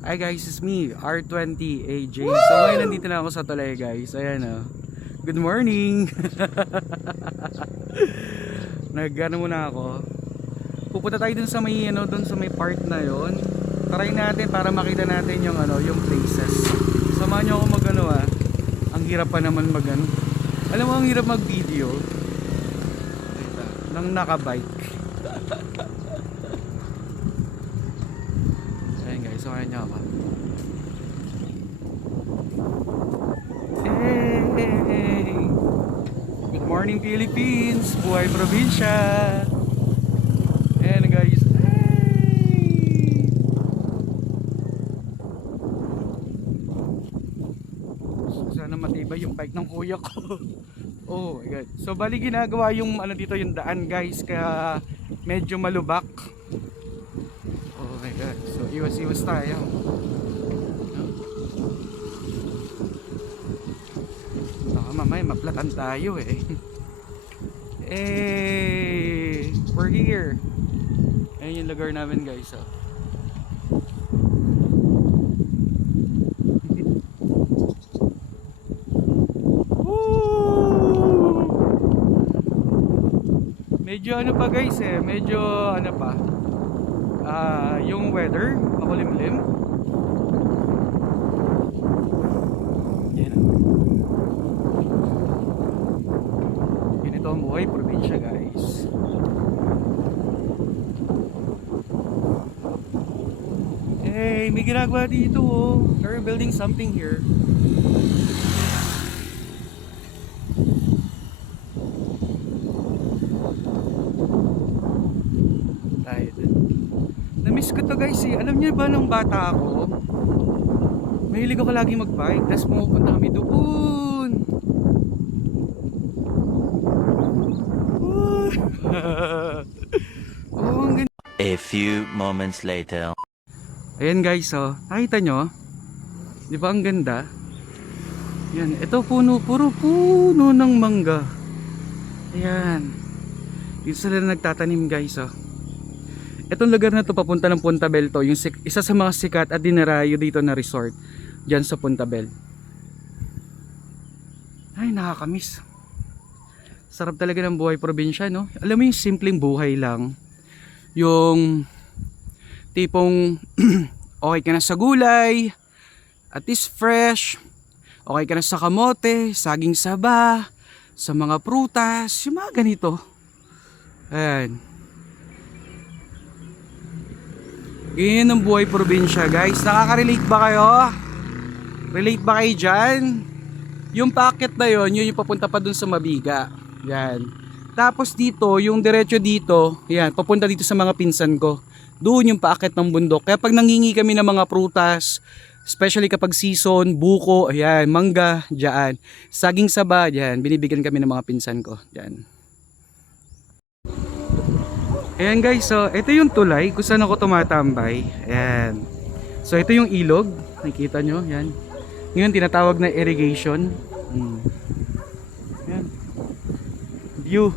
Hi guys, it's me, R20 AJ. So ngayon nandito na ako sa tulay guys. Ayan o. Good morning. Nagano muna ako. Pupunta tayo dun sa may dun sa may part na yon. Try natin para makita natin yung yung places. Samahan niyo ako magano Ang hirap pa naman magano. Alam mo ang hirap mag-video nang naka-bike. Ayan guys, samahan niyo ako. Hey! Good morning Philippines! Buhay probinsya! Ayan guys. Hey! Sana matibay yung bike ng kuya ko. Oh my god. So bali ginagawa yung dito yung daan guys, kaya medyo malubak. Oh my god. So iwas-iwas tayo. Baka mamaya maplatan tayo eh. Eh, we're here. Ayun yung lugar namin guys. Oh. Medyo pa guys medyo pa. Yung weather, makulimlim. Yan. Ganito ang buhay probinsya guys. Hey, may ginagawa dito oh. They're building something here. Na-miss ko to guys eh. Alam niyo ba nung bata ako, mahilig ako lagi mag-bike, tapos pumupunta kami doon. Oh, ang ganda. A few moments later. Ayan guys, oh. Nakita nyo? Di ba ang ganda? Yan, ito puro puno ng mangga. Ayan. Dito sila nagtatanim guys, oh. Itong lugar na to papunta ng Punta Bel to, yung isa sa mga sikat at dinarayo dito na resort diyan sa Punta Bel. Ay, nakakamiss. Sarap talaga ng buhay probinsya, no? Alam mo yung simpleng buhay lang. Yung tipong okay ka na sa gulay, at least fresh. Okay ka na sa kamote, saging saba, sa mga prutas, yung mga ganito. Ayan. Ganyan ang buhay probinsya guys. Nakaka-relate ba kayo? Relate ba kayo dyan? Yung packet na yun yung papunta pa dun sa Mabiga. Yan. Tapos dito, yung diretso dito, yan, papunta dito sa mga pinsan ko. Doon yung packet ng bundok. Kaya pag nangingi kami ng mga prutas, especially kapag season, buko, ayan, mangga, dyan. Saging saba, dyan. Binibigyan kami ng mga pinsan ko. Dyan. Ayan guys, so ito yung tulay kung saan ako tumatambay. Ayan. So ito yung ilog, nakikita nyo, yan. Ngayon tinatawag na irrigation. Ayan. View.